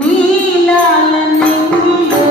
నీలాల నింగిలో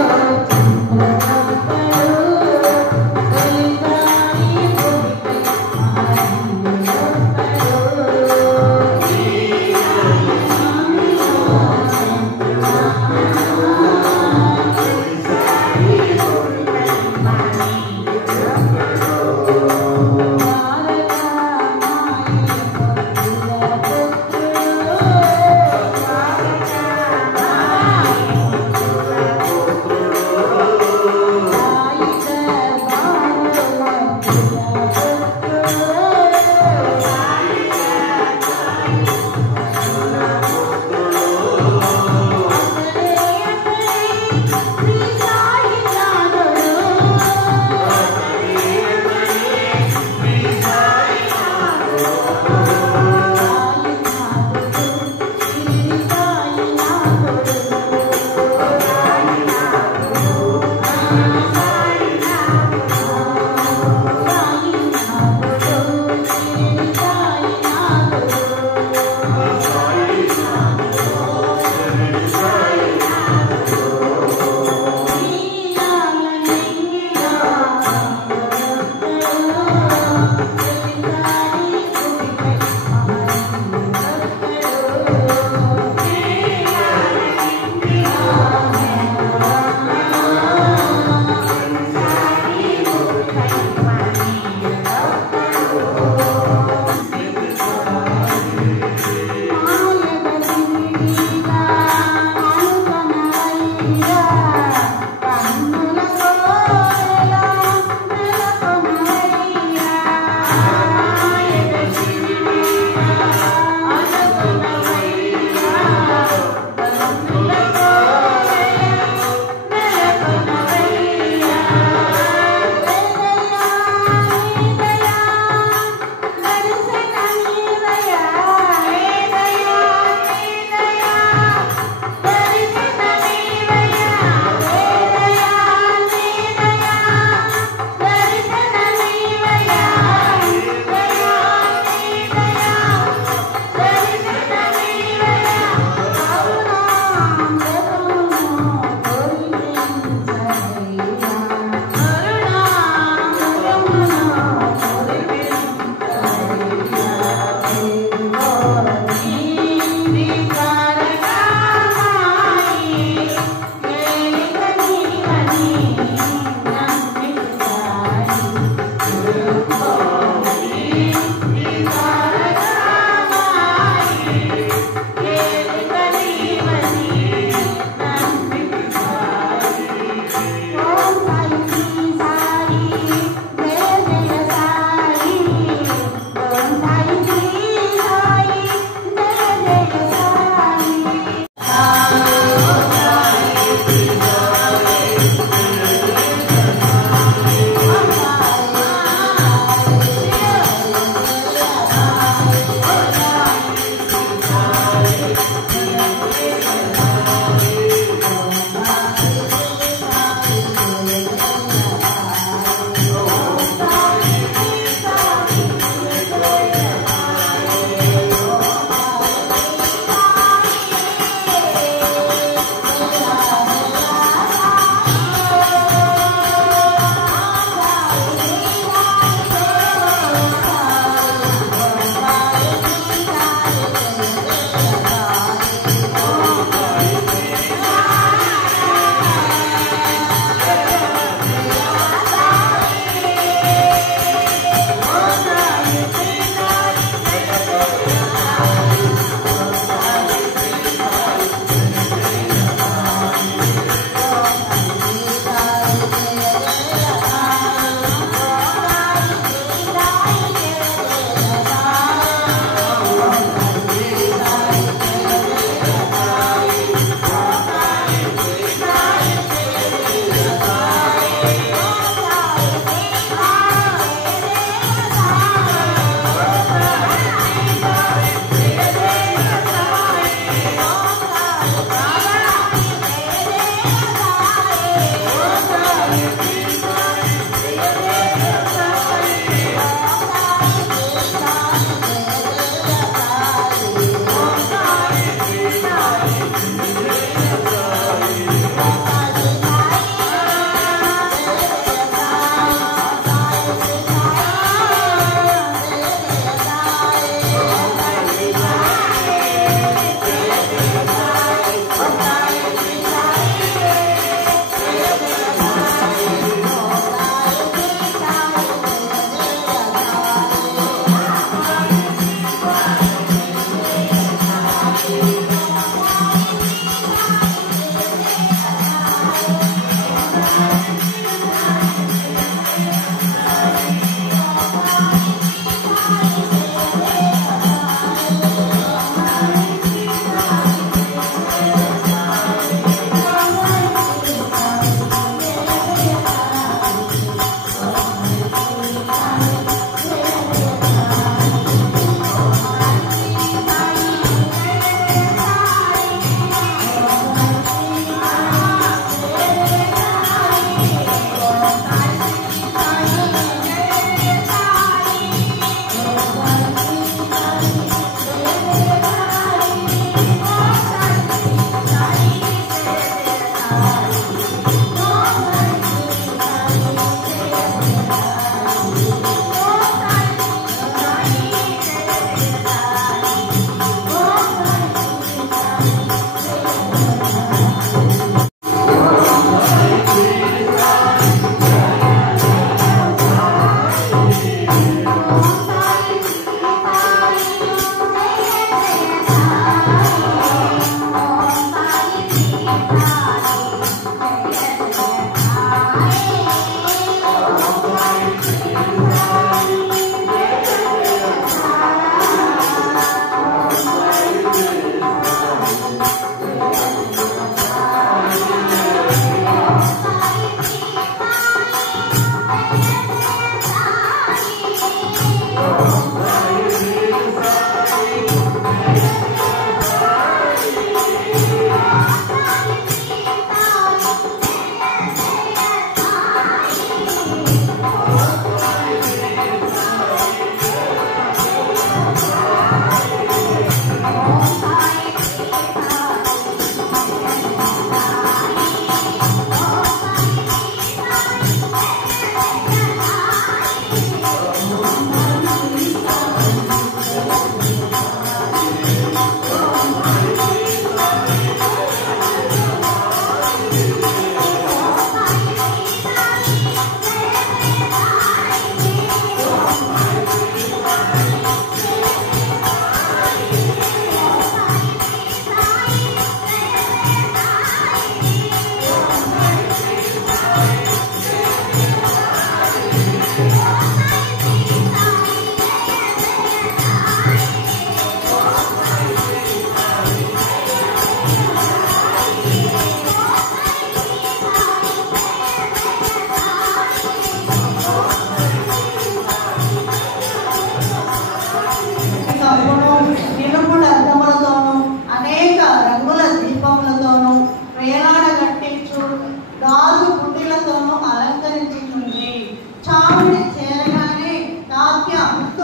హడావిడి చేరగానే తాత్య ముందు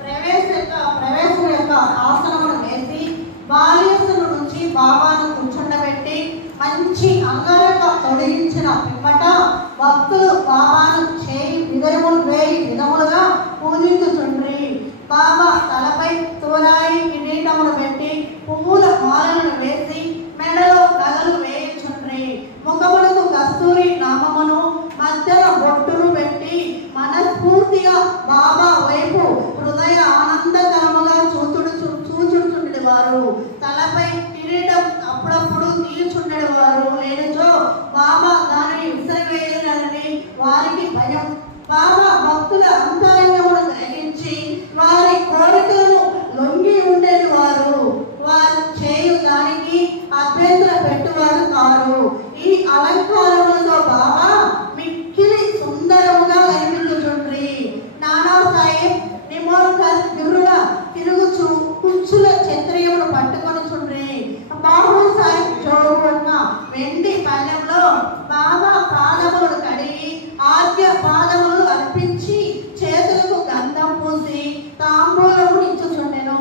ప్రవేశం యొక్క ఆసనమును వేసి బాల్యసుల నుంచి బాబాను కూర్చుండబెట్టి మంచి అంగరంగ తొడిగించిన పిమ్మట భక్తులు బాబాను చేయి వేయి విధములుగా పూజించుచుండ్రి. బాబా తలపై తూరాయి కిరీటమును పెట్టి పువ్వుల మాలను వేసి మెడలో నగలు వేయించుండ్రి. ముఖమునకు కస్తూరి నామమును మధ్యన బొట్టును పెట్టి మనస్ఫూర్తిగా బాబా వైపు హృదయ ఆనందకరముగా చూచుచుండేవారు. తలపై కిరీటం అప్పుడప్పుడు తీర్చుండేవారు. లేనిచో బాబా దానిని విసిరివేయాలని వారికి భయం. బాబా భక్తుల అంతరంగమును గ్రహించి వారి కోరికలను లొంగి ఉండేది వారు చేయు దానికి అభ్యంతర పెట్టువారు కారు. ఈ అలంకారములతో బాబా మిక్కిలి సుందరముగా కనిపించుచుండ్రి. నానా సాహెబ్ నిమోల్కర్ దిగురుల తిరుగుచు కుచ్చుల ఛత్రియమును పట్టుకొని చుండ్రి. బాబు సాహెబ్ జోడుకున్న వెండి పళ్ళెంలో బాబా పాదములను కడిగి ఆద్య పాదములు అర్పించి చేతులకు గంధం పూసి తాంబూలము ఇచ్చుచుండెను.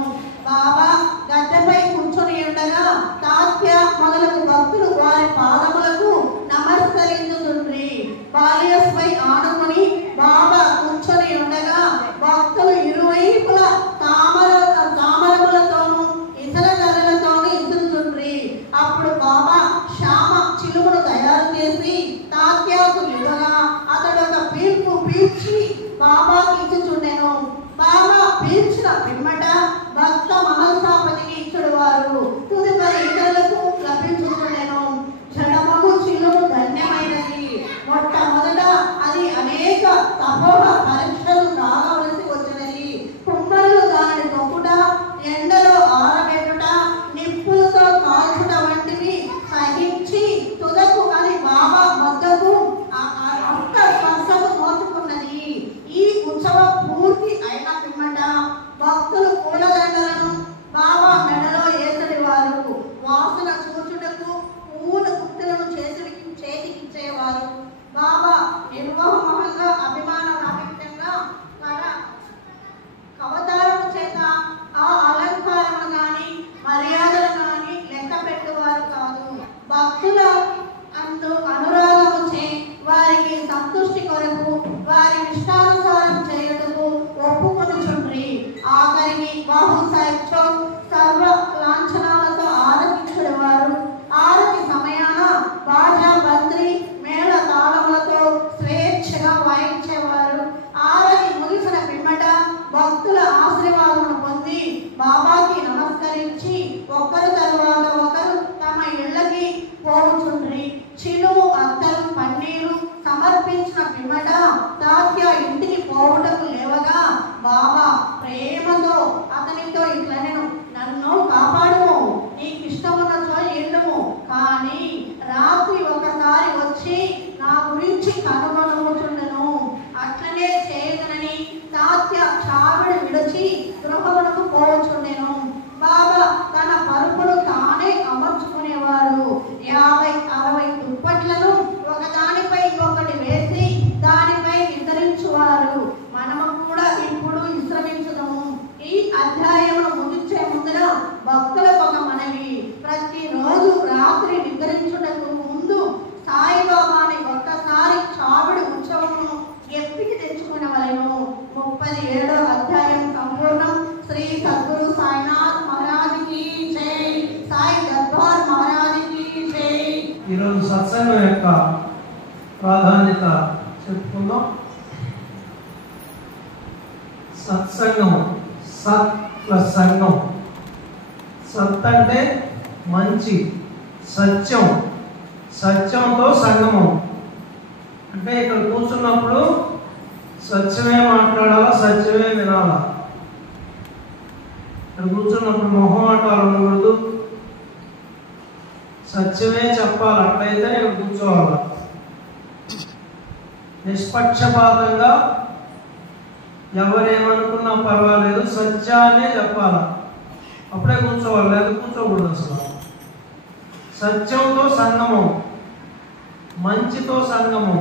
బాబా గద్దెపై కూర్చొని ఉండగా తాత్య మొదలగు భక్తులు వారి పాదములకు నమస్కరించుచుండ్రి. బాలియస్పై ఆనుకుని బాబా కూర్చొని ఉండగా భక్తులు ఇరువైపుల తామరములతోనూ ఇతర గదలతోనూ ఇసురుచుండ్రి. అప్పుడు బాబా శ్యామ చిలుమును తయారు చేసి తాత్యాకు ఇవ్వగా అతడు ఒక పీల్చి బాబాకు ఇచ్చుచుండెను. బాబా పీల్చిన పిమ్మట భక్త మహల్సాపతికి ఇచ్చుడు వారు తదుపరి ఇతరులకు లభించుచుండెను. జడమగు చిలుము ధన్యమైనది. మొట్టమొదట అది అనేక తపోహ పరీక్షలు రాగవలసి వచ్చినది. కుమ్మరులు దానిని తొక్కుట, ఎండలో ఆరబెట్టుట, నిప్పులతో కాల్చుట వంటివి సహించి తుదకు అది బాబా వద్దకు అక్క స్పర్శకు నోచుకున్నది. ఈ ఉత్సవం పూర్తి అయిన పిమ్మట భక్తులు పూలదండలను బాబా మెడలో ఏసడివారు. వాసన చూచుటకు పూల గుర్తులను చేతికిచ్చేవారు. బాబా నిర్వహమంగా అభిమాన రాహిత్యంగా అవతారము చేత ఆ అలంకారము గాని మర్యాదలు గాని లెక్క పెట్టువారు కాదు. భక్తుల అనురాగము చే వారికి సంతృష్టి కొరకు వారి ఇష్టానుసారం చేయుటకు ఒప్పుకొనుచుండ్రి. ఆఖరికి బాహు సాహిబ్ సర్వ లాంఛనాలతో ఆరతించువారు. ఆరతి సమయాన బాజా బంద్రి మేళ తాళములతో స్వేచ్ఛగా వాయించేవారు. ఆరతి ముగిసిన పిమ్మట భక్తుల ఆశీర్వాదమును పొంది బాబాకి నమస్కరించి ఒకరు తరువాత ఒకరు తమ ఇళ్లకి పోవుచుండ్రి. చిలుము అత్తలు పన్నీరు సమర్పించిన పిమ్మట తాత్య ఇంటికి పోవుటకు లేవగా బాబా ప్రేమతో అతనితో ఇట్లనెను, నన్ను కాపాడుము, నీకు ఇష్టమున్నచో ఎల్లుము, కానీ రాత్రి ఒకసారి వచ్చి నా గురించి కనుగొనుచుండెను. అట్లనే చేయగలని తాత్య చావిడి విడిచి గృహమునకు పోవచుండెను. బాబా తన పరుపును తానే అమర్చుకునేవారు. 50-60 దుప్పట్లను ఒకదానిపై ఒకటి వేసి దానిపై నిద్రించువారు. మనము కూడా ఇప్పుడు విశ్రమించుదాము. ఈ అధ్యాయమును ముగించే ముందర భక్తులకు ఒక మనవి. ప్రతిరోజు రాత్రి నిద్రించుటకు ముందు సాయిబాబాని ఒక్కసారి చావిడి ఉత్సవమును ఎప్పికి తెచ్చుకునేవలెను. 37వ అధ్యాయం సంపూర్ణం. శ్రీ సద్గురు సాయినాథ్ మహారాజ్ కి జై. సాయి దర్బార్ మహారాజ్ కి జై. ఈరోజు సత్సంగం యొక్క ప్రాధాన్యత చెప్పుకుందాం. సత్సంగం, సత్ ప్లస్ సంగం. సత్ అంటే మంచి, సత్యం, సత్యంతో సంగమం. అంటే ఇక్కడ కూర్చున్నప్పుడు సత్యమే మాట్లాడాలా, సత్యమే వినాలా. ఇక్కడ కూర్చున్నప్పుడు మొహమాటాలు ఉండకూడదు, సత్యమే చెప్పాలి. అట్లయితే ఇక్కడ కూర్చోవాలి. నిష్పక్షపాతంగా ఎవరేమనుకున్నా పర్వాలేదు, సత్యాన్నే చెప్పాలి. అప్పుడే కూర్చోవాలి, లేదా కూర్చోకూడదు. అసలు సత్యంతో సంగమం, మంచితో సంగమం.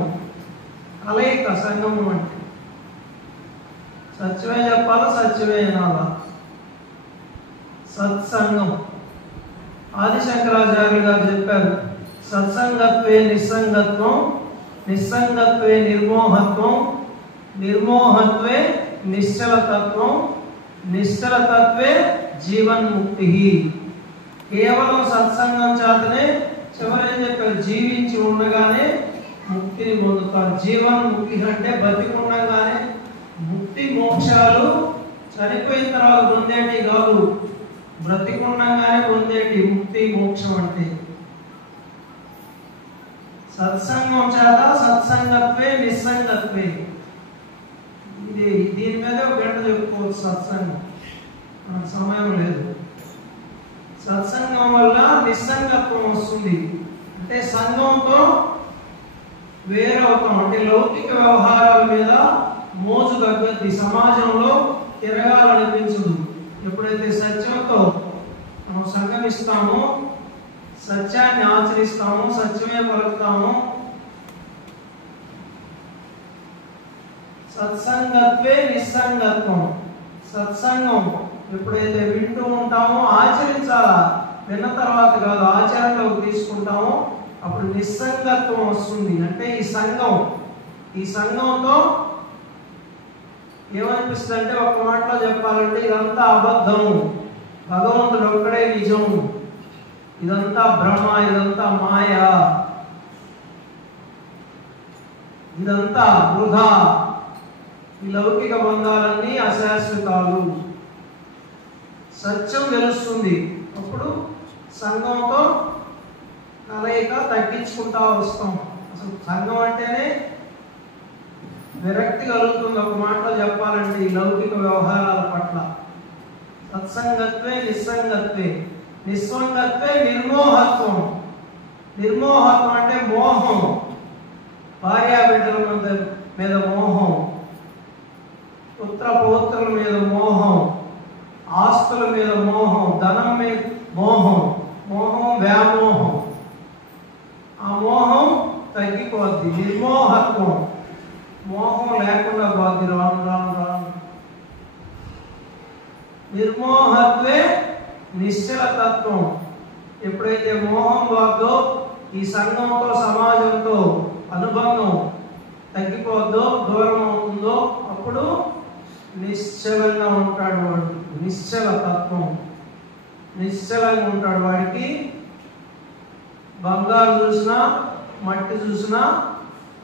కలయిక సంగమం అంటే. సత్యమే చెప్పాలా, సత్యమే వినాలా. సత్సంగం. ఆదిశంకరాచార్యులు గారు చెప్పారు, సత్సంగత్వే నిస్సంగత్వం, నిస్సంగత్వే నిర్మోహత్వం, నిర్మోహత్వే నిశ్చలతత్వం, నిశ్చలతత్వే జీవన్ముక్తి. కేవలం సత్సంగం చేతనే చివరేం చెప్పారు, జీవించి ఉండగానే ముక్తిని పొందుతారు. జీవన్ముక్తి అంటే బతికి ఉండగానే ముక్తి. మోక్షాలు చనిపోయిన తర్వాత పొందేటి కాదు, బ్రతికుండగానే పొందేటి ముక్తి మోక్షం అంటే. సత్సంగం చేత సత్సంగత్వే నిస్సంగత్వే. ఇది దీని మీద ఒక గంట చెప్పుకోవచ్చు. సత్సంగం సమయం లేదు. సత్సంగం వల్ల నిస్సంగత్వం వస్తుంది. అంటే సంఘంతో వేరవుతాం. అంటే లౌకిక వ్యవహారాల మీద మోజు తగ్గద్ది. సమాజంలో తిరగాలనిపించదు. ఎప్పుడైతే సత్యంతో మనం సంగమిస్తామో, సత్యాన్ని ఆచరిస్తామో, సత్యమే పలుకుతామో, సత్సంగత్వే నిస్సంగత్వం. సత్సంగం ఎప్పుడైతే వింటూ ఉంటామో ఆచరించాలా, విన్న తర్వాత కాదు, ఆచరణలోకి తీసుకుంటామో అప్పుడు నిస్సంగత్వం వస్తుంది. అంటే ఈ సంఘంతో ఏమనిపిస్తుంది అంటే, ఒక మాటలో చెప్పాలంటే ఇదంతా అబద్ధము, భగవంతుడు ఒక్కడే నిజం, ఇదంతా భ్రమ, ఇదంతా మాయ, ఇదంతా వృధా, ఈ లౌకిక బంధాలన్నీ అశాశ్వతాలు. సత్యం తెలుస్తుంది. అప్పుడు సంఘంతో కలయిక తగ్గించుకుంటా వస్తాం. అసలు సంఘం అంటేనే విరక్తి కలుగుతుంది. ఒక మాటలో చెప్పాలంటే ఈ లౌకిక వ్యవహారాల పట్ల. సత్సంగత్వే నిస్సంగత్వే, నిస్సంగత్వే నిర్మోహత్వం. నిర్మోహత్వం అంటే మోహం, భార్యాబిడ్డల మీద మోహం, పుత్ర పౌత్రుల మీద మోహం, ఆస్తుల మీద మోహం, ధనం మీద మోహం, వ్యామోహం. ఆ మోహం తగ్గిపోద్ది. నిర్మోహత్వం, మోహం లేకుండా పోద్ది. రాను రాను రాను. నిర్మోహత్వే నిశ్చలతత్వం. ఎప్పుడైతే మోహం పోద్దో, ఈ సంఘంతో సమాజంతో అనుబంధం తగ్గిపోద్దో, దూరం అవుతుందో, అప్పుడు నిశ్చలంగా ఉంటాడు వాడు. నిశ్చల తత్వం. నిశ్చలంగా ఉంటాడు. వాడికి బంగారు చూసినా మట్టి చూసినా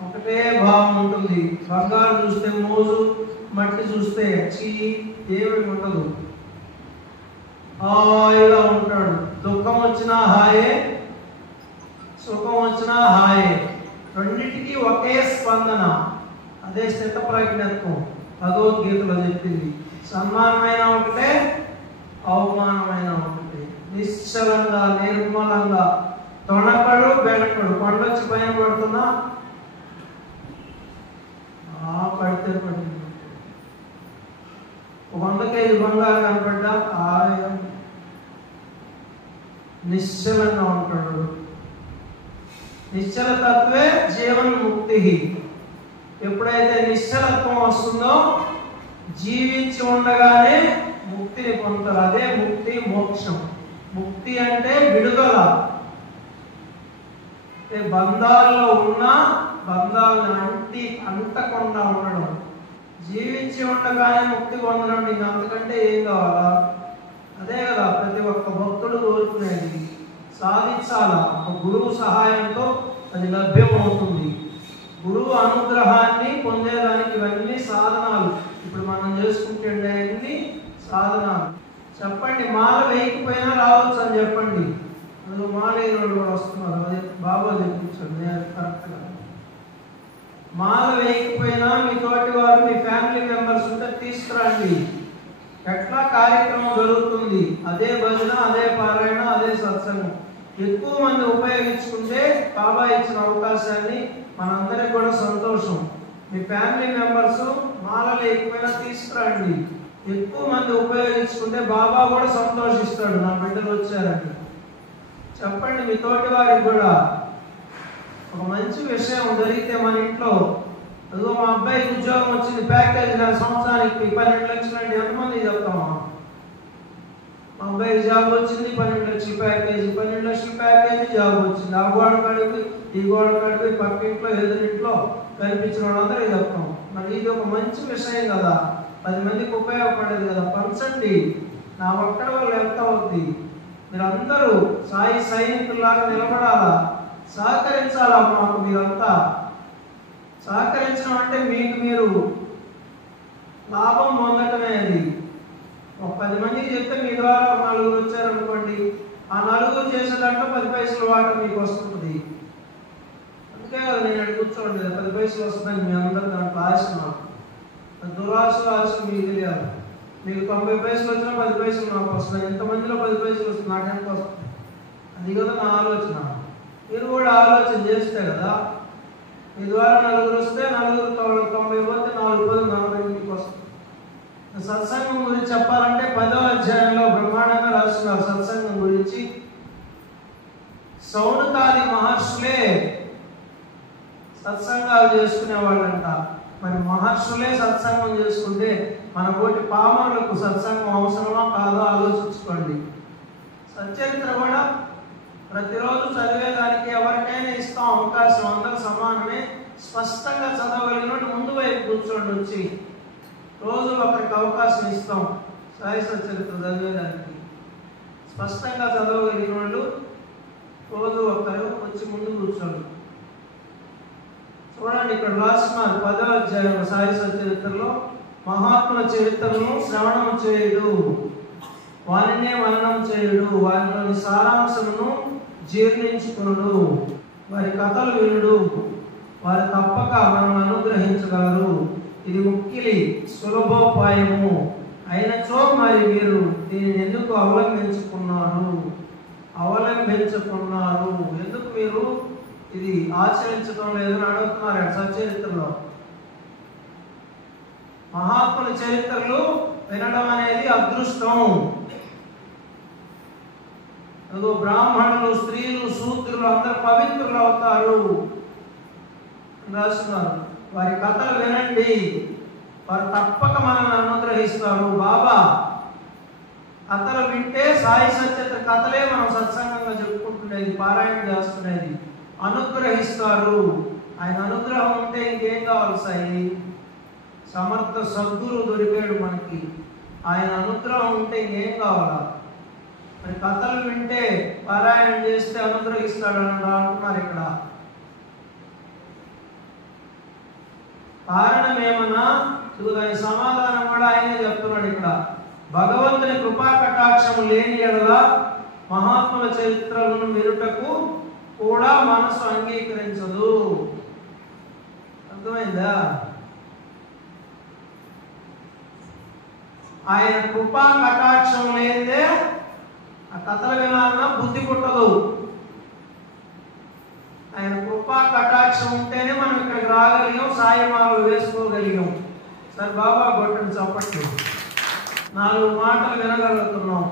ఒకటే భావం ఉంటుంది. బంగారు చూస్తే మోజు, మట్టి చూస్తే ఏమి ఉండదు. హాయిగా ఉంటాడు. దుఃఖం వచ్చినా హాయే, సుఖం వచ్చినా హాయే. రెండింటికి ఒకే స్పందన. అదే స్థితప్రజ్ఞత్వం. భగవద్గీతలో చెప్పింది. సన్మానమైన ఒకటే, అవమానమైన ఒకటే. నిశ్చలంగా, నిర్మలంగా, తొణకడు బెనకడు. పండొచ్చి పైన పడుతున్నా పడితే పడింది. 100 కేజీ బంగారు కనపడ్డా నిశ్చలంగా ఉంటాడు. నిశ్చల తత్వే జీవన్ముక్తి. ఎప్పుడైతే నిశ్చలత్వం వస్తుందో జీవించి ఉండగానే ముక్తిని పొందుతారు. అదే ముక్తి, మోక్షం. ముక్తి అంటే విడుదల. బంధాల్లో ఉన్న బంధాలను అంటకుండా ఉండడం. జీవించి ఉండగానే ముక్తి పొందడం. నీకు అంతకంటే ఏం కావాలా? అదే కదా ప్రతి ఒక్క భక్తుడు కోరుకునేది. సాధించాలా. ఒక గురువు సహాయంతో అది లభ్యమవుతుంది. గురువు అనుగ్రహాన్ని పొందేదానికి ఇవన్నీ సాధనాలు. ఇప్పుడు మనం చేసుకుంటే అన్ని సాధనాలు. చెప్పండి, మాల వేయకపోయినా రావచ్చు అని చెప్పండి. అందులో మాలేని వాళ్ళు కూడా వస్తున్నారు. అదే బాబా చెప్పించండి కరెక్ట్గా. మాల వేయకపోయినా మీ తోటి వారు, మీ ఫ్యామిలీ మెంబర్స్ ఉంటే తీసుకురండి. ఎట్లా కార్యక్రమం జరుగుతుంది, అదే భజన, అదే పారాయణ, అదే సత్సంగం. ఎక్కువ మంది ఉపయోగించుకుంటే బాబా ఇచ్చిన అవకాశాన్ని మనందరికి కూడా సంతోషం. మీ ఫ్యామిలీ మెంబర్స్ మాల లేకపోయినా తీసుకురండి. ఎక్కువ మంది ఉపయోగించుకుంటే బాబా కూడా సంతోషిస్తాడు. నా బిడ్డలు వచ్చారని చెప్పండి. మీ తోటి వారికి కూడా ఒక మంచి విషయం జరిగితే మన ఇంట్లో అదిగో మా అబ్బాయికి ఉద్యోగం వచ్చింది, ప్యాకేజ్ సంవత్సరానికి 12 లక్షలు అండి, ఎంతమంది చెప్తామా? మా అబ్బాయికి జాబ్ వచ్చింది, 12 లక్షల ప్యాకేజీ, 12 లక్షల ప్యాకేజీ జాబ్ వచ్చింది. ఆ గోడ కాడిపోయి ఈ గోడ కాడిపోయి పక్కింట్లో ఎదురింట్లో కనిపించిన వాళ్ళందరూ చెప్తాం. మరి ఇది ఒక మంచి విషయం కదా, 10 మందికి ఉపయోగపడేది కదా, పంచండి. నా ఒక్కడి వల్ల ఎంత అవుద్ది? మీరందరూ సాయి సైనికుల్లాగా నిలబడాలా, సహకరించాలా మాకు. మీరంతా సహకరించడం అంటే మీకు మీరు లాభం పొందటమే. అది ఒక 10 మందికి చెప్తే మీ ద్వారా 4 వచ్చారనుకోండి, ఆ 4 చేసే దాంట్లో 10 పైసలు వాటా మీకు వస్తుంది. అందుకే కదా నేను అక్కడ కూర్చోండి, 10 పైసలు వస్తుందని మీ అందరూ దాంట్లో ఆశిస్తున్నాను. దురాశ ఆశ మీకు తెలియాలి. మీకు 90 పైసలు వచ్చినా 10 పైసలు నాకు వస్తున్నాయి. ఎంతమందిలో 10 పైసలు వస్తుంది, నాకు ఎంత వస్తుంది? అది కదా నా ఆలోచన. మీరు కూడా ఆలోచన చేస్తే కదా, మీ ద్వారా 4 వస్తే 4 90 పోతే 4 పోతే 40 మీకు వస్తుంది. సత్సంగం గురించి చెప్పాలంటే 10వ అధ్యాయంలో బ్రహ్మాండంగా రాస్తున్నారు సత్సంగం గురించి. సౌనకాది మహర్షులే సత్సంగాలు చేసుకునే వాళ్ళంట. మరి మహర్షులే సత్సంగం చేసుకుంటే మన కోటి పామరులకు సత్సంగం అవసరమా కాదో ఆలోచించుకోండి. సచ్చరిత్ర కూడా ప్రతిరోజు చదివేదానికి ఎవరికైనా ఇస్తాం అవకాశం, అందరూ సమానమే. స్పష్టంగా చదవగలిగినట్టు ముందు వైపు కూర్చోండి, వచ్చి రోజు ఒకరికి అవకాశం ఇస్తాం సాయి సచ్చరిత్ర చదివేదానికి. స్పష్టంగా చదవగలిగిన వాళ్ళు రోజు ఒకరు వచ్చి ముందు కూర్చోండి. చూడండి, ఇక్కడ రాస్తున్నారు 10వ అధ్యాయం సాయి సచ్చరిత్రలో, మహాత్ముల చరిత్రను శ్రవణం చేయుడు, వారినే మననం చేయుడు, వారిలోని సారాంశమును జీర్ణించుకునుడు, వారి కథలు వినుడు, వారు తప్పక మనం అనుగ్రహించగలరు. ఇది ముక్కిలి సులభోపాయము అయినచో మరి మీరు దీనిని ఎందుకు అవలంబించుకున్నారు? ఎందుకు మీరు ఇది ఆచరించడం లేదని అడుగుతున్నారు సచ్చరిత్రలో. మహాత్ముల చరిత్రలు వినడం అనేది అదృష్టం. బ్రాహ్మణులు, స్త్రీలు, శూద్రులు అందరూ పవిత్రులు అవుతారు రాస్తున్నారు. వారి కథలు వినండి, వారు తప్పక మనల్ని అనుగ్రహిస్తారు. బాబా కథలు వింటే సాయి సచ్చరిత్ర కథలే మనం సత్సంగంగా చెప్పుకుంటున్నది, పారాయణ చేస్తున్నది. అనుగ్రహిస్తారు. ఆయన అనుగ్రహం ఉంటే ఇంకేం కావాలి సాయి? సమర్థ సద్గురు దొరికాడు మనకి. ఆయన అనుగ్రహం ఉంటే ఇంకేం కావాలా? మరి కథలు వింటే పారాయణ చేస్తే అనుగ్రహిస్తాడు అంటున్నారు ఇక్కడ. కారణం ఏమన్నా దాని సమాధానం కూడా ఆయనే చెప్తున్నాడు ఇక్కడ. భగవంతుని కృపా కటాక్షము లేని ఎడల మహాత్ముల చరిత్రలను వినుటకు కూడా మనసు అంగీకరించదు. అర్థమైందా? ఆయన కృపా కటాక్షం లేదే ఆ కథలు వినాలన్నా బుద్ధి పుట్టదు. ఆయన కృపా కటాక్షం ఉంటేనే మనం ఇక్కడికి రాగలిగాం, సాయిమాలు వేసుకోగలిగాం. సరే బాబా కొట్టండి చప్పట్లు. 4 మాటలు వినగలుగుతున్నాం.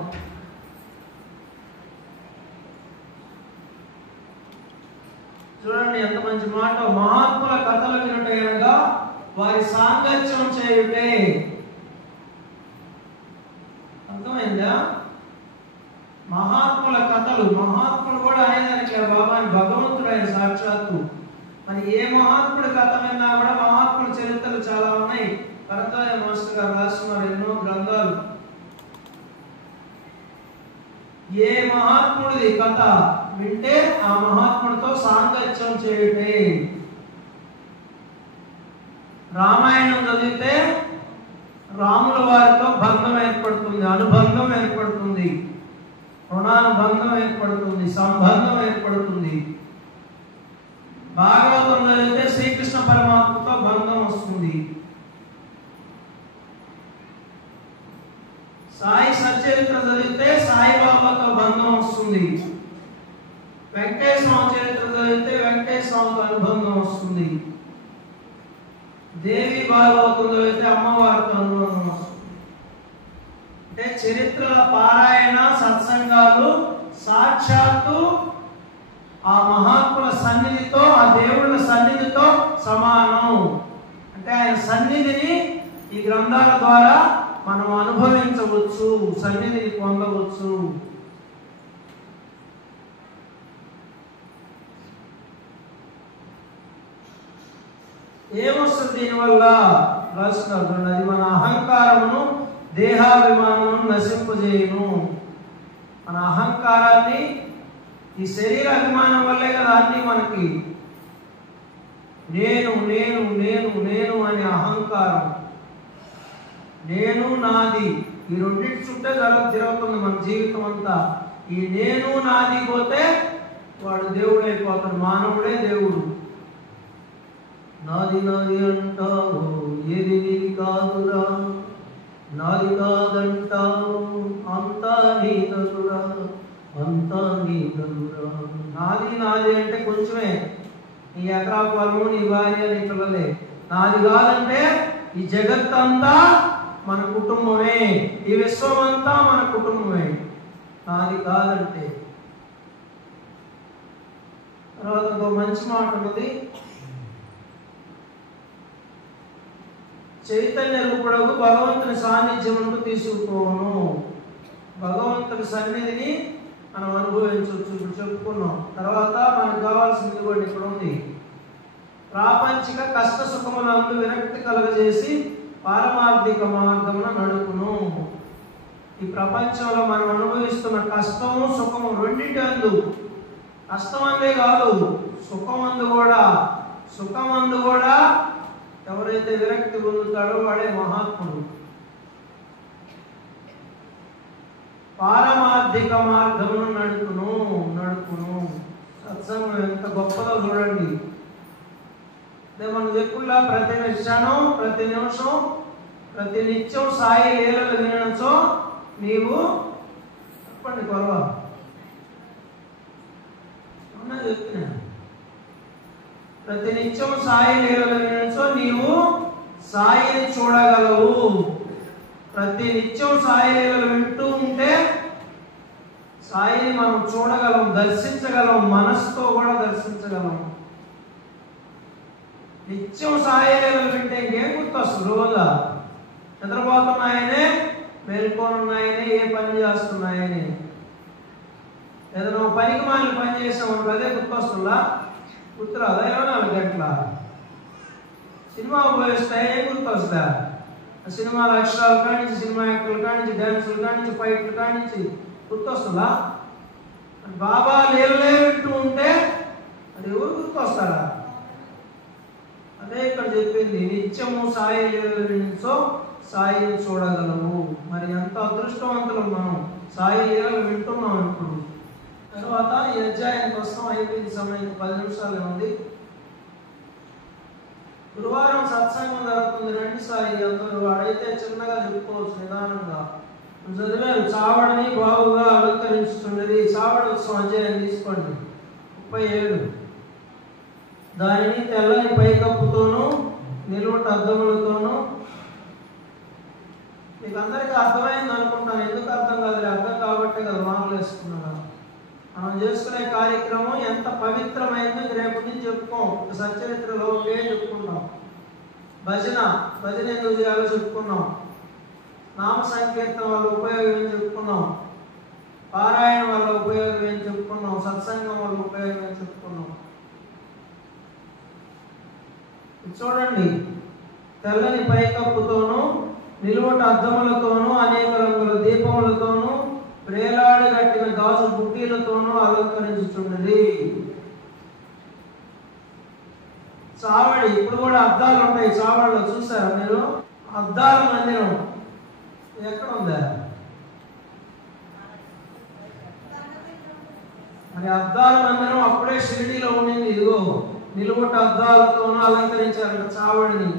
చూడండి ఎంత మంచి మాట. మహాత్ముల కథలు వినుట అనగా వారి సాంగత్యం చేయుటే. అర్థమైందా? మహాత్ముల కథలు, మహాత్ముడు కూడా అనేదానికి బాబాని భగవంతుడు ఆయన సాక్షాత్తు. మరి ఏ మహాత్ముడి కథ విన్నా కూడా మహాత్ముల చరిత్రలు చాలా ఉన్నాయి. కరతాయ మాస్టర్ గారు రాస్తున్నారు ఎన్నో గ్రంథాలు. ఏ మహాత్ముడిది కథ వింటే ఆ మహాత్ముడితో సాంగత్యం చేయుటే. రామాయణం చదివితే రాముల వారితో బంధం ఏర్పడుతుంది, అనుబంధం ఏర్పడుతుంది, రుణానుబంధం ఏర్పడుతుంది, సంబంధం ఏర్పడుతుంది. భాగవతం చదివితే శ్రీకృష్ణ పరమాత్మతో బంధం వస్తుంది. సాయి సచ్చరిత్ర చదివితే సాయిబాబాతో బంధం వస్తుంది. వెంకటేశ్వర చరిత్ర చదివితే వెంకటేశ్వరతో అనుబంధం వస్తుంది. దేవి భాగవతం చదివితే అమ్మవారితో అనుబంధం వస్తుంది. అంటే చరిత్రల పారాయణ సత్సంగాలు సాక్షాత్తు ఆ మహాత్ముల సన్నిధితో, ఆ దేవుళ్ళ సన్నిధితో సమానం. గ్రంథాల ద్వారా మనం అనుభవించవచ్చు, సన్నిధిని పొందవచ్చు. ఏమొస్తుంది దీనివల్ల రాస్తున్నారు? అది మన అహంకారమును దేహాభిమానమును నశింపజేయును. మన అహంకారాన్ని, ఈ శరీర అభిమానం వల్లే కదా అన్ని మనకి నేను నేను నేను నేను అనే అహంకారం, నేను నాది, ఈ రెండింటి చుట్టే తిరుగుతుంది మన జీవితం అంతా. ఈ నేను నాది పోతే వాడు దేవుడు అయిపోతాడు, మానవుడే దేవుడు. నాది నాది అంటావు, ఏది నీది కాదురా, నాది కాదంటావు, అంతా నీదనురా, అంతా నీదనురా. నాది నాది అంటే కొంచెమే, నీ ఎకరా పొలము, నీ భార్య, నీ పిల్లలే. నాది కాదంటే ఈ జగత్తంతా మన కుటుంబమే, ఈ విశ్వం అంతా మన కుటుంబమే. నాది కాదంటే. తర్వాత ఇంకో మంచి మాట ఉన్నది, చైతన్య రూపుడకు భగవంతుని సాన్నిధ్యమును తీసుకుపోవను. భగవంతుని సన్నిధిని మనం అనుభవించవచ్చు, ఇప్పుడు చెప్పుకున్నాం. తర్వాత మనకు కావాల్సింది కూడా ఇక్కడ ఉంది, ప్రాపంచిక కష్ట సుఖములందు విరక్తి కలుగజేసి పారమార్థిక మార్గమున నడుపును. ఈ ప్రపంచంలో మనం అనుభవిస్తున్న కష్టము సుఖము రెండింటి అందు, కష్టం అందే కాదు సుఖమందు కూడా, సుఖమందు కూడా ఎవరైతే విరక్తి పొందుతాడో వాడే మహాత్ముడు. పారమార్థిక మార్గమును నడుపును. సత్సంగం ఎంత గొప్పదో చూడండి. మనం చెప్పుల్లా ప్రతి క్షణం, ప్రతి నిమిషం, ప్రతి నిత్యం సాయి లీలలు వినచో నీవు చెప్పండి కొరవ చెప్తున్నా, ప్రతి నిత్యం సాయి లీలలు వినచో నీవు సాయిని చూడగలవు. ప్రతి నిత్యం సాయి లీలలు వింటూ ఉంటే సాయిని మనం చూడగలం, దర్శించగలం, మనసుతో కూడా దర్శించగలం. నిత్యం సాయి లీలలు వింటే ఇంకేం గుర్తొస్తుంది? రోజా నిద్రపోతున్నాయనే, మేల్కొనున్నాయనే, ఏ పని చేస్తున్నాయని, ఏదైనా పనికి మాలిన పని చేసామనుకో అదే గుర్తొస్తుందా? గుర్తురాదా? 24 గంటల సినిమా ఉపయోగిస్తే ఏం గుర్తొస్తుందా? సినిమాల అక్షరాలు కానించి, సినిమా యాక్టర్లు కానించి, డ్యాన్సులు కానించి, ఫైట్లు కానించి గుర్తొస్తుందా? బాబా లీలలే వింటూ ఉంటే అది ఎవరు గుర్తొస్తారా? అదే ఇక్కడ చెప్పింది, నిత్యము సాయి లీలలు వినచో సాయిని చూడగలవు. మరి ఎంత అదృష్టవంతులు మనం, సాయి లీలలు వింటున్నాం ఇప్పుడు. తర్వాత ఈ అధ్యాయం కోసం అయిపోయింది సమయం, 10 నిమిషాలు ఉంది. గురువారం సత్సంగం జరుగుతుంది, రండి సాయి అందరూ. వాడైతే చిన్నగా చెప్పుకోవచ్చు, నిదానంగా చదివారు. చావడిని బాగుగా అలంకరించుతున్నది. చావడి ఉత్సవం అధ్యాయం తీసుకోండి, 37. దానిని తెల్లని పైకప్పుతోనూ నిలువట అద్దములతోనూ. మీకు అందరికీ అర్థమైంది అనుకుంటాను. ఎందుకు అర్థం కాదు? అర్థం కాబట్టే కదా మామూలు వేసుకున్నాను. మనం చేసుకునే కార్యక్రమం ఎంత పవిత్రమైందో రేపు నుంచి చెప్పుకోం. సచ్చరిత్రలో ఒకే చెప్పుకుంటాం. భజన ఎందుకు చేయాలో చెప్పుకున్నాం. నామ సంకీర్తన వల్ల ఉపయోగం ఏం చెప్పుకున్నాం. పారాయణ వల్ల ఉపయోగం ఏం చెప్పుకున్నాం. సత్సంగం వల్ల ఉపయోగం ఏం చెప్పుకున్నాం. చూడండి, తెల్లని పైకప్పుతోనూ నిలువట అద్దములతోనూ అనేక రంగుల దీపములతోనూ ప్రేలాడు కట్టిన గాజు బుట్టీలతోనూ అలంకరించుచున్నది. చావడి, ఇప్పుడు కూడా అద్దాలు ఉంటాయి చావడిలో, చూసారా మీరు? అద్దాల మందిరం ఎక్కడ ఉందా? మరి అద్దాల మందిరం అప్పుడే షిరిడీలో ఉండింది. ఇదిగో నిలువట అద్దాలతోనూ అలంకరించారు చావడిని.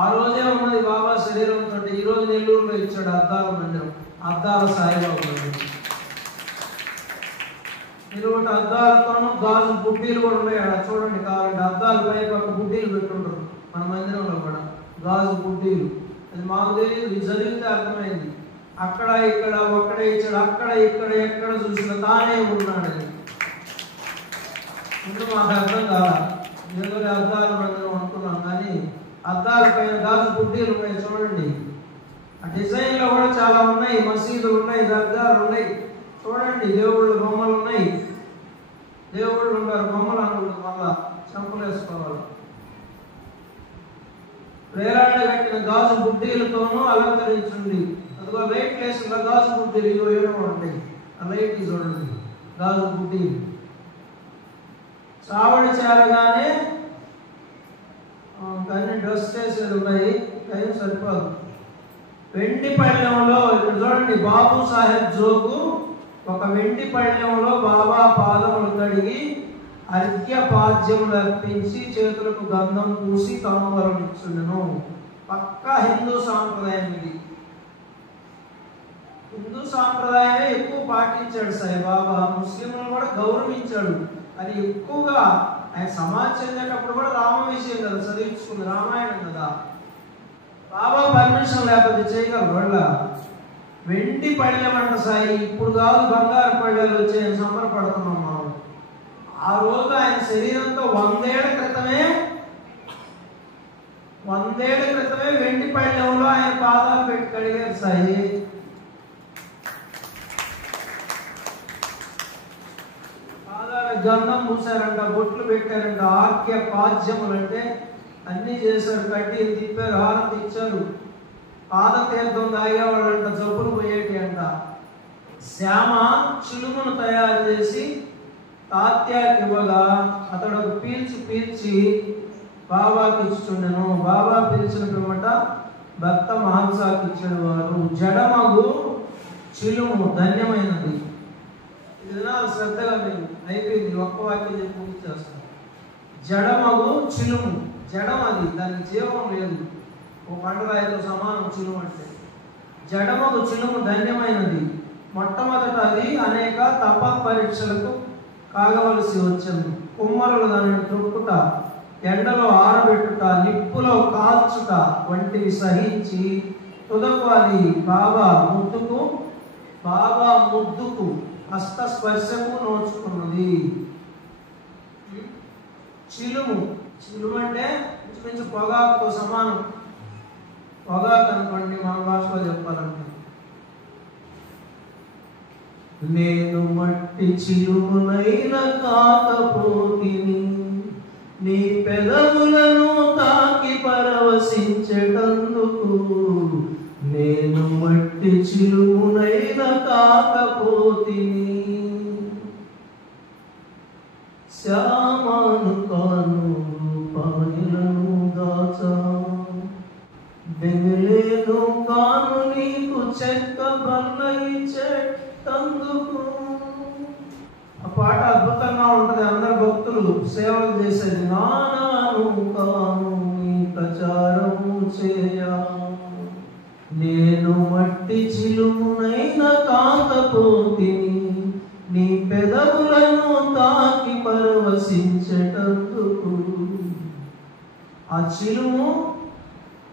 ఆ రోజే ఉన్నది బాబా శరీరంతో. ఈ రోజు నెల్లూరులో ఇచ్చాడు అద్దాల మందిరం, అద్దాల సాయిబాబా మందిరం. నిలువట అద్దాలతోనూ గాజు బుడ్డీలు కూడా ఉన్నాయి. అక్కడ చూడండి, కావాలంటే అద్దాల పైకి ఒక బుడ్డీలు పెట్టుంటారు మన మందిరంలో కూడా, గాజు బుడ్డీలు. అది మాకు తెలియదు, ఇది చదివితే అర్థమైంది. అక్కడ ఇక్కడ ఒక్కడే ఇచ్చాడు, అక్కడ ఇక్కడ ఎక్కడ చూసిన తానే ఉన్నాడని. ముందు మాకు అర్థం కాదా? ఏదో అద్దాల మందిరం అనుకున్నాం, కానీ అద్దాల పైన గాజు బుడ్డి బుడ్డీలు ఉన్నాయి చూడండి. ఆ డిజైన్లో కూడా చాలా ఉన్నాయి. మసీదులు ఉన్నాయి, దర్గాలు ఉన్నాయి. చూడండి, దేవుళ్ళ బొమ్మలు ఉన్నాయి. దేవుళ్ళు ఉన్నారు, బొమ్మలు అనుకుంటారు. మళ్ళా చెంపలు వేసుకోవాలి. వేలాడ కట్టిన గాజు బుడ్డీలతోనూ అలంకరించండి. అదిగో లైట్ ప్లేస్లో గాజు బుడ్డీలు ఇవో ఏమో ఉంటాయి. ఆ లైట్ చూడండి, గాజు బుడ్డీలు. చావడి చేరగానే కానీ డ్రెస్ చేసేది ఉన్నాయి, టైం సరిపోదు. వెండి పళ్ళెంలో ఇక్కడ చూడండి, బాబు సాహెబ్ జోగు ఒక వెండి పళ్ళెంలో బాబా పాదములు కడిగి అర్ఘ్యపాద్యములు అర్పించి చేతులకు గంధం పూసి తాంబూలమిచ్చుండెను. పక్కా హిందూ సాంప్రదాయం ఇది. హిందూ సాంప్రదాయమే ఎక్కువ పాటించాడు సాయిబాబా. ముస్లింలను కూడా గౌరవించాడు. అది ఎక్కువగా ఆయన సమాజం చెందేటప్పుడు కూడా రామ విషయం కదా చదివించుకుంది, రామాయణం కదా. బాబా పర్మిషన్ లేకపోతే చేయగలరు. వాళ్ళ వెండి పళ్ళెమంట సాయి, ఇప్పుడు కాదు బంగారు పళ్ళెలు వచ్చి ఆయన సంబరపడుతున్నాం మనం. ఆ రోజు ఆయన శరీరంతో 100 ఏళ్ల క్రితమే వెండి పళ్ళెంలో ఆయన పాదాలు పెట్టి కడిగారు సాయి. గంధం పూసారంట, బొట్లు పెట్టారంట, ఆర్క్య పాద్యములు అంటే అన్ని చేశారు. కడ్డీలు తిప్పారు, హారతి ఇచ్చారు. పాదతీర్థం తాగేవాళ్ళంట, జబ్బులు పోయేటి అంట. శ్యామ చిలుమును తయారు చేసి తాత్యాకి ఇవ్వగా అతడు పీల్చి బాబాకి ఇచ్చుండెను. బాబా పిలిచిన పిమ్మట భక్త మాంసాకి ఇచ్చాడు వారు. జడమగు చిలుము ధన్యమైనది. వినాలి శ్రద్ధగా. మీరు అయిపోయింది, ఒక్క వాక్యం చెప్పి పూర్తి చేస్తాను. జడమగు చిలుము, జడం అది, దానికి జీవం లేదు. ఓ పండురాయితో సమానం చిలుము అంటే. జడమగు చిలుము ధన్యమైనది. మొట్టమొదట అది అనేక తప పరీక్షలకు కాగవలసి వచ్చింది. కుమ్మరులు దానిని తొక్కుట, ఎండలో ఆరబెట్టుట, నిప్పులో కాల్చుట వంటివి సహించి తుదకు అది బాబా ముద్దుకు హస్తస్పర్శకు నోచుకున్నది. చిలుము అంటే ఇంచుమించు పొగాకు సమానం. పొగాకు అనుకోండి మన భాషలో చెప్పాలంటే. నేను మట్టి చిలుమునైన కాకపోతిని, నీ పెదవులను తాకి పరవశించేటందుకు. నేను మట్టి చిలుమునైన కాకపోతిని, శ్యామాను కాను పాయలను దాచా, బెంగళేను కాను నీకు చెక్క బల్ల ఇచ్చేటందుకు. ఆ పాట అద్భుతంగా ఉంటది. అందరు భక్తులు సేవలు చేసేది. నానాను కాను నీ ప్రచారము చేయా, నేను మట్టి చిలుమునైన కాకపోతిని, నీ పెదవులను తాకి పరవశించేటందుకు. ఆ చిలుము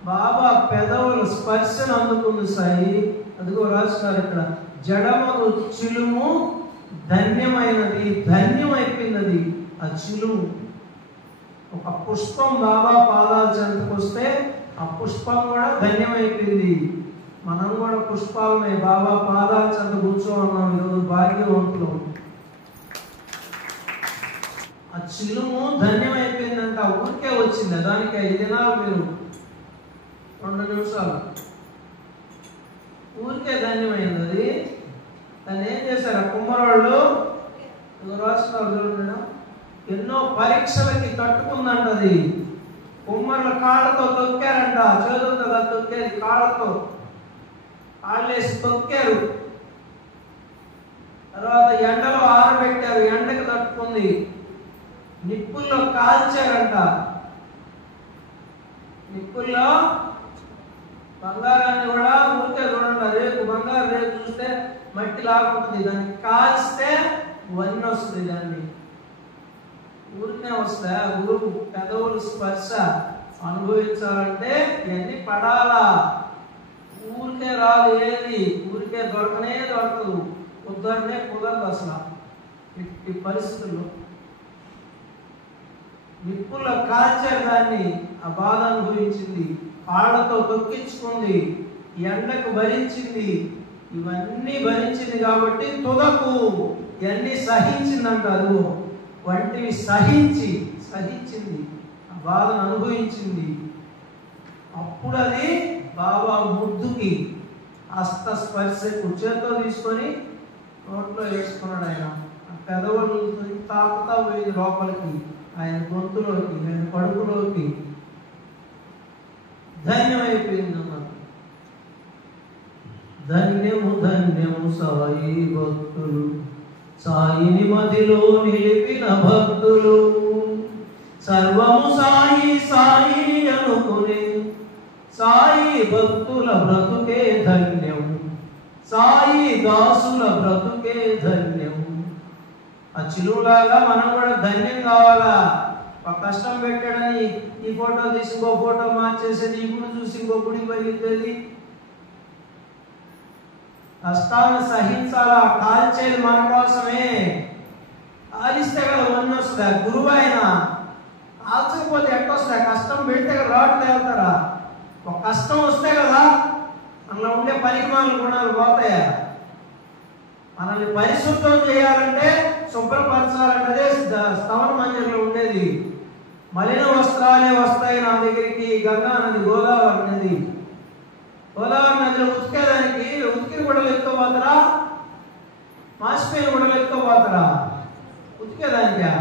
బాబా పెదవుల స్పర్శను అందుకుంది సాయి. అదిగో రాస్తారు ఇక్కడ, జడమగు చిలుము ధన్యమైనది, ధన్యమైపోయినది. ఆ చిలుము ఒక పుష్పం బాబా పాదాల చెంతకు వస్తే ఆ పుష్పం కూడా ధన్యమైపోయింది. మనం కూడా పుష్పాలమే బాబా పాదాల చెంత కూర్చోన్నాం ఈరోజు భాగ్యవంతులు. ఆ చిలుము ధన్యమైపోయిందంట. ఊరికే వచ్చింది. దానికి 5 దినాలు, మీరు 2 నిమిషాలు ఊరికే ధన్యమైంది అది. దాన్ని ఏం చేశారు ఆ కుమ్మరోళ్ళు? రాష్ట్రాలు చూడండి, ఎన్నో పరీక్షలకి తట్టుకుందంట అది. కుమ్మరుల కాళ్ళతో తొక్కారంట, చేతులతో తొక్కేది, కాళ్ళతో కాళ్ళేసి తొక్కారు. తర్వాత ఎండలో ఆరబెట్టారు, ఎండకి తట్టుకుంది. నిప్పుల్లో కాల్చారంట. నిప్పుల్లో బంగారాన్ని కూడా ఊరికే చూడండి, రేపు బంగారు రేపు చూస్తే మట్టి లాగుంటుంది. దాన్ని కాల్స్తే వన్నీ వస్తుంది. దాన్ని ఊరికే వస్తా. గురువు పెదవులు స్పర్శ అనుభవించాలంటే ఇవన్నీ పడాలా. ఊరికే రాదు ఏది, ఊరికే దొరకదు, కుదరదు అసలు ఈ పరిస్థితుల్లో. నిప్పుల్లో కాల్చారు దాన్ని, ఆ బాధ అనుభవించింది. కాళ్ళతో తొక్కించుకుంది, ఎండకు భరించింది, ఇవన్నీ భరించింది కాబట్టి తుదకు ఇవన్నీ సహించిందంటారు. వంటివి సహించింది, ఆ బాధను అనుభవించింది. అప్పుడు అది బాబా ముద్దుకి హస్త స్పర్శకు చేత్తో తీసుకొని నోట్లో వేసుకున్నాడు. ఆయన పెదవులు తాకుతా పోయింది లోపలికి, ఆయన గొంతులోకి, ఆయన కడుపులోకి. ధన్యమైపోయిందన్నమాట. ధన్యము ధన్యము సాయి భక్తులు, సాయిని మదిలో నిలిపిన భక్తులు. సర్వము సాయి సాయి అనుకునే సాయి భక్తుల బ్రతుకే ధన్యం, సాయి దాసుల బ్రతుకే ధన్యం. ఆ చిలువులాగా మనం కూడా ధన్యం కావాలా. ఒక కష్టం పెట్టాడని ఈ ఫోటో తీసి ఇంకో ఫోటో మార్చేసేది, ఇప్పుడు చూసి ఇంకో గుడి పరిగెత్తేది. కష్టాలను సహించాలా. కాల్చేది మన కోసమే. కాలిస్తే కదా వన్ వస్తుందా? గురువు ఆయన కాల్చకపోతే ఎట్టొస్తుందా? కష్టం పెడితే కదా రాటు తేలుతారా? ఒక కష్టం వస్తే కదా అందులో ఉండే పరిమాణాలు గుణాలు పోతాయా? మనల్ని పరిశుద్ధం చేయాలంటే, శుభ్రపరచాలంటే స్తవన మందిరంలో ఉండేది. మలిన వస్త్రాలే వస్తాయి నా దగ్గరికి. గంగా నది, గోదావరి నది. గోదావరి నదిలో ఉతికేదానికి ఉతికిన గుడలు ఎత్తుకోపోతారా? మాసిపోయిన గుడలు ఎత్తుకోపోతారా? ఉతికేదానికా?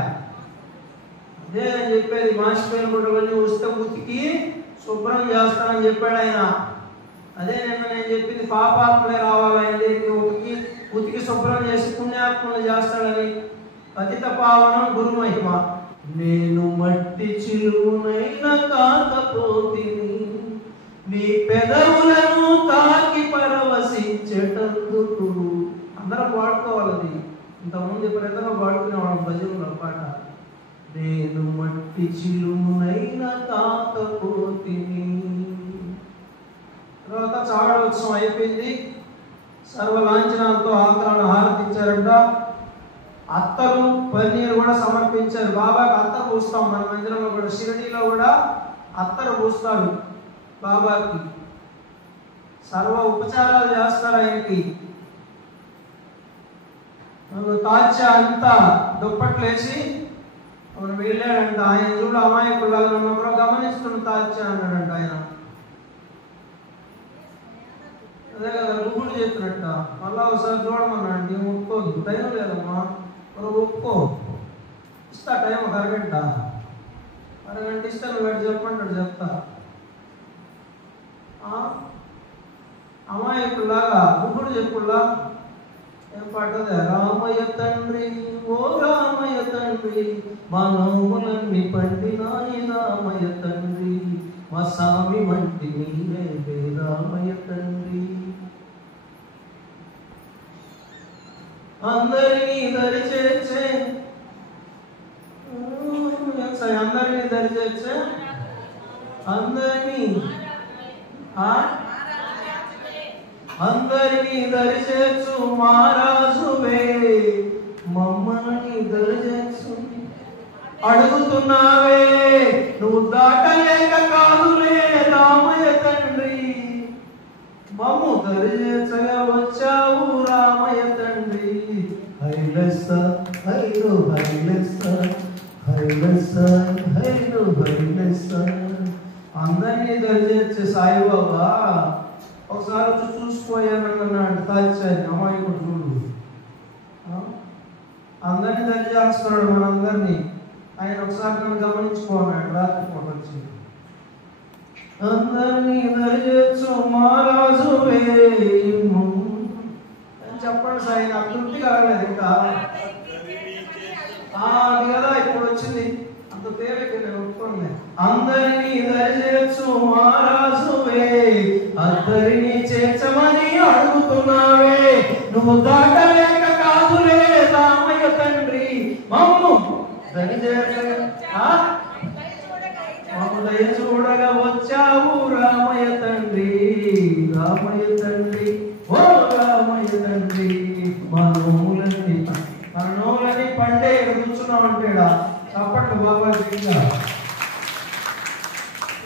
అదే అని చెప్పేది. మాసిపోయిన గుడ్డలన్నీ వస్తే ఉతికి శుభ్రం చేస్తానని చెప్పాడు ఆయన. అదే నిన్న నేను చెప్పింది. పాపాత్మలే రావాలి ఆయన దగ్గరికి, ఉతికి శుభ్రం చేసి పుణ్యాత్మలు చేస్తాడని. పతిత పావనం గురు మహిమ. నేను మట్టి చిలువునైనా కాకపోతిని, నీ పెదవులను తాకి పరవశించేటందుకు. అందరం పాడుకోవాలది. ఇంతకుముందు ఎప్పుడైనా పాడుకునేవాళ్ళం భజనలో పాట. నేను మట్టి చిలుమునైనా కాకపోతిని. తర్వాత చావడోత్సవం అయిపోయింది. సర్వలాంఛనాలతో ఆంధ్రాను హారతించారంట. అత్తరు పన్నీరు కూడా సమర్పించారు. బాబాకి అత్తరు పూస్తాం మన మందిరంలో కూడా. షిరిడీలో కూడా అత్తరు పూస్తారు బాబాకి. సర్వ ఉపచారాలు చేస్తారు ఆయనకి. తాల్చా అంతా దుప్పట్లు వేసి మనం వెళ్ళాడంట. ఆయన చూడు అమాయకులాగా నన్ను గమనిస్తున్న తాల్చా అన్నాడంట ఆయన. అదే కదా రుగుడు చేస్తున్నట్ట. మళ్ళా ఒకసారి చూడమన్నాడు. నేను ఒప్పుకోదు, టైం లేదమ్మా, మనం ఒప్పుకో, ఇస్తా టైం ఒక అరగంట ఇస్తా, నువ్వు వాడు చెప్పంటాడు, చెప్తా. అమాయకుల్లాగా రుగుడు చెప్పుల్లా ఏం పాటదే. రామయ్య తండ్రి, ఓ రామయ్య తండ్రి, మా నోములన్నీ పండినాయి రామయ్య తండ్రి, మా స్వామి వంటి నీవే రామయ్య తండ్రి. అందరినీ దరి చేర్చే, అందరినీ దరి చేర్చే, అందరినీ దరి చేర్చు మహారాజువే, మమ్మల్ని దరి చేర్చు. అడుగుతున్నావే నువ్వు దాటలేక కాదులే రామయ్య తండ్రి, మమ్ము దరి చేర్చగా వచ్చావు రామయ్య తండ్రి. హైలెస్స హైలో హైలెస్స, హైలెస్స హైలో హైలెస్స. అందరినీ దరి చేర్చే సాయిబాబా ఒకసారి వచ్చి చూసిపోయానన్నాడు. తాల్చాయి అమాయకుడు చూడు. అందరినీ దరి చేస్తున్నాడు మనందరినీ. ఆయన ఒకసారి నన్ను గమనించుకోన్నాడు రాత్రిపూట వచ్చి. అందరినీ దరి చేర్చు మహారాజువే అని చెప్పండి సార్. నాకు తృప్తి కాలేదు ఇంకా. అది కదా ఇప్పుడు వచ్చింది. అంత తేలిక నేను ఒప్పుకోండి. అందరినీ దరి చేర్చు మహారాజువే, అందరినీ చేర్చమని అడుగుతున్నావే, నువ్వు దాటలేక కాదులే రామయ్య తండ్రి, మమ్ము దరి మమ్ము దయ చూడగా వచ్చావు రామయ్య తండ్రి, రామయ్య తండ్రి, ఓ రామయ్య తండ్రి. మా నోములని పండే కూర్చున్నాం అంటేడా. చప్పట్లు బాబా.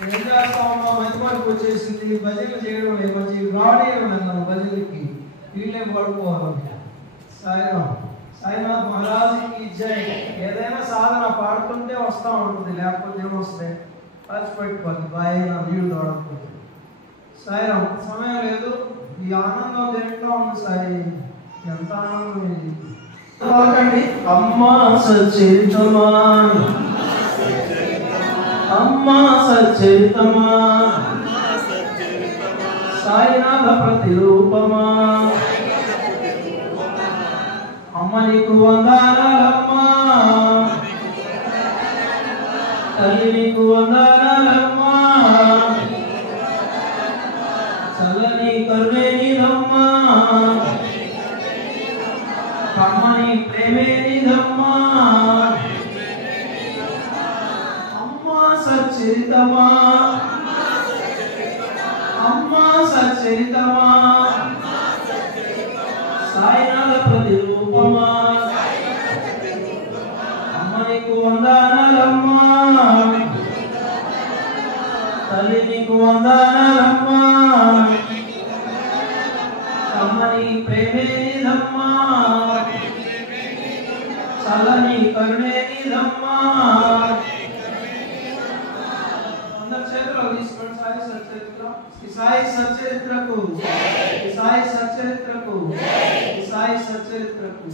ఏం చేస్తామమ్మా, మంచి మనకు వచ్చేసింది, భజనలు చేయడం లేదు, మంచి రావడం అన్నాను భజనకి, వీళ్ళే పడుకోవాలి. సాయినాథ్ మహారాజుకి జై. ఏదైనా సాధన పాడుతుంటే వస్తూ ఉంటుంది, లేకపోతే ఏమొస్తాయి, ఖర్చు పెట్టుకోవాలి, బాగా నీళ్ళు తోడకపోతే. సాయిరాం, సమయం లేదు, ఈ ఆనందం దేంట్లో ఉంది సాయి, ఎంత ఆనందం ఇది. అమ్మా సచరితమా, అమ్మా సచరితమా, సాయినాథ ప్రతిరూపమా, అమ్మ నీకు వందనాలమ్మా, తల్లి నీకు వందనాలమ్మా, చల్లని కరుణే నీదమ్మా, కమ్మని ప్రేమే నీదమ్మా, అమ్మా సచరితమా, అమ్మా సచరితమా, సాయినాథ ప్రతిరూపమా, అమ్మ నీకు వందనాలమ్మా, తల్లి నీకు వందనాలమ్మా, కమ్మని ప్రేమే నీదమ్మా, చల్లని కరుణే నీదమ్మా. అందరి చేతిలో తీసుకోండి సాయి సచరిత్ర. సాయి సచరిత్రకు, సాయి సచరిత్రకు, సాయి సచరిత్రకు.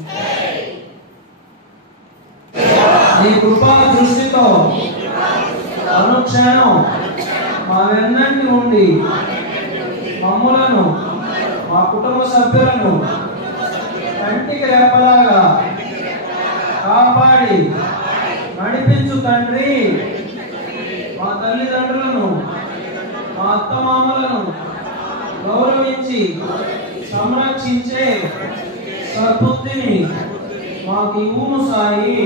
నీ కృపా దృష్టితో అనుక్షణం మా వెన్నంటి ఉండి మమ్ములను, మా కుటుంబ సభ్యులను కంటికి రెప్పలాగా కాపాడి నడిపించు తండ్రి. మా తల్లిదండ్రులను, మా అత్తమామలను గౌరవించి సంరక్షించే సద్బుద్ధిని మాకు ఇవ్వుము సాయి.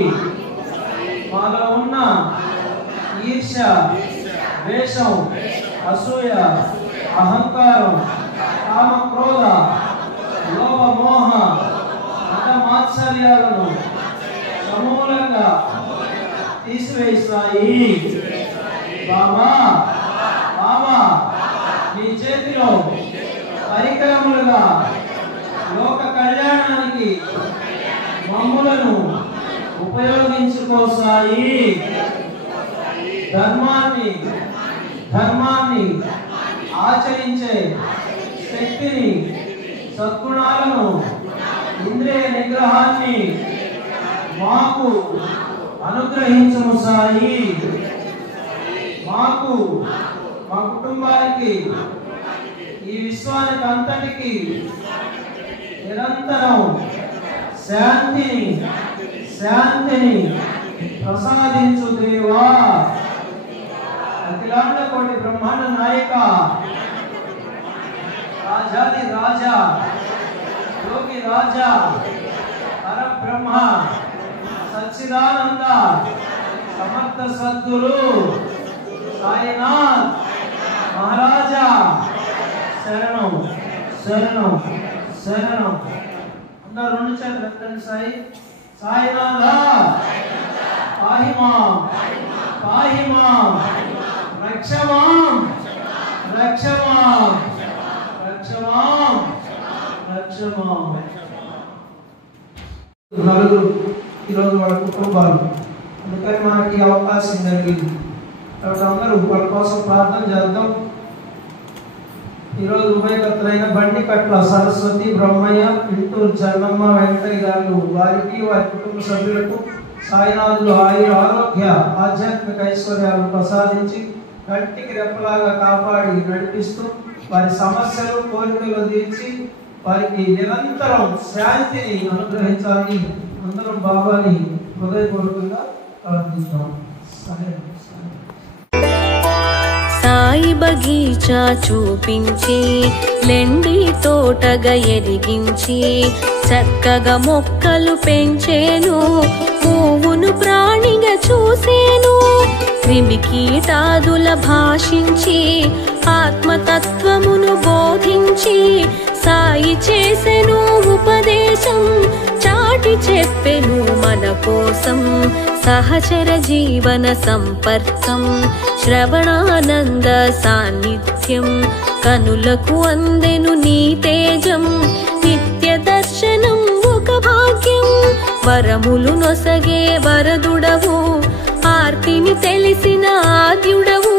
మాలో ఉన్న ఈర్ష్య, ద్వేషం, అసూయ, అహంకారం, కామ క్రోధ, లోభ మోహ, మత మాత్సర్యాలను సమూలంగా తీసివేయి సాయి. బాబా, బాబా నీ చేతిలో పరికరములుగా లోక కళ్యాణానికి మమ్ములను ఉపయోగించుకో సాయి. ధర్మాన్ని ఆచరించే శక్తిని, సద్గుణాలను, ఇంద్రియ నిగ్రహాన్ని మాకు అనుగ్రహించుము సాయి. మాకు, మా కుటుంబానికి, ఈ విశ్వానికి అంతటికి నిరంతరం శాంతిని ప్రసాదించు దేవా. అఖిలాండ కోటి బ్రహ్మాండ నాయక, రాజాది రాజా, యోగి రాజా, పరబ్రహ్మ, సచ్చిదానంద, సమర్థ సద్గురు సాయినాథ్ మహారాజా శరణం శరణం శరణం. అందరూ రెండు చేతులు ఎత్తండి సాయి. సాయినాథ పాహిమాం పాహిమాం, రక్షమాం రక్షమాం రక్షమాం రక్షమాం. నలుగురు ఈరోజు వాళ్ళ కుటుంబాలు, అందుకని మనకి అవకాశం కలిగింది. కాబట్టి అందరూ వాళ్ళ కోసం ప్రార్థన చేద్దాం. ఈరోజు ఉభయకర్తలైన బండికట్ల సరస్వతి, బ్రహ్మయ్య, ఇంటూరు చరణమ్మ, వెంకయ్య గారు, వారికి, వారి కుటుంబ సభ్యులకు సాయినాథులు ఆరోగ్య, ఆధ్యాత్మిక ఐశ్వర్యాలు ప్రసాదించి కంటికి రెప్పలాగా కాపాడి నడిపిస్తూ వారి సమస్యలు, కోరికలు తీర్చి వారికి నిరంతరం శాంతిని అనుగ్రహించాలని అందరం బాబాని హృదయపూర్వకంగా ప్రార్థిస్తాం. సాయి బగీచా చూపించి, లెండి తోటగా ఎదిగించి, చక్కగా మొక్కలు పెంచేను, పువ్వును ప్రాణిగా చూసేను, క్రిమి కీటాదుల భాషించి, ఆత్మతత్వమును బోధించి, సాయి చేసెను ఉపదేశం, చాటి చెప్పెను మన కోసం సహచర జీవన సంపర్కం శ్రవణానంద సాన్నిధ్యం కనులకు అందెను నీ తేజం నిత్య దర్శనం ఒక భాగ్యం వరములు నొసగే వరదుడవు ఆర్తిని తెలిసిన ఆద్యుడవు